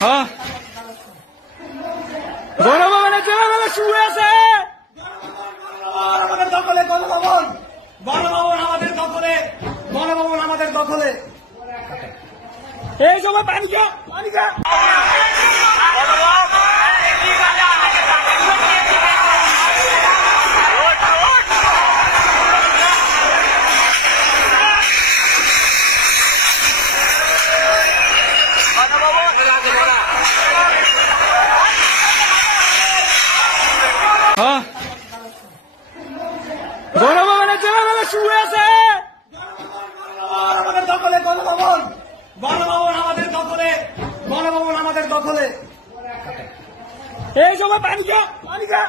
হ্যাঁ গণভবনে ছেলেবেলা শুয়ে আছে। আমাদের দখলে গণভবন, গণভবন আমাদের দখলে, গণভবন আমাদের দখলে। এই সময় পানি খা পানি খা। হ্যাঁ গণভবনে ছেলেবেলা শুয়ে আছে। আমাদের দখলে গণভবন, গণভবন আমাদের দখলে, গণভবন আমাদের দখলে। এই সময় পানি খা পানি খা।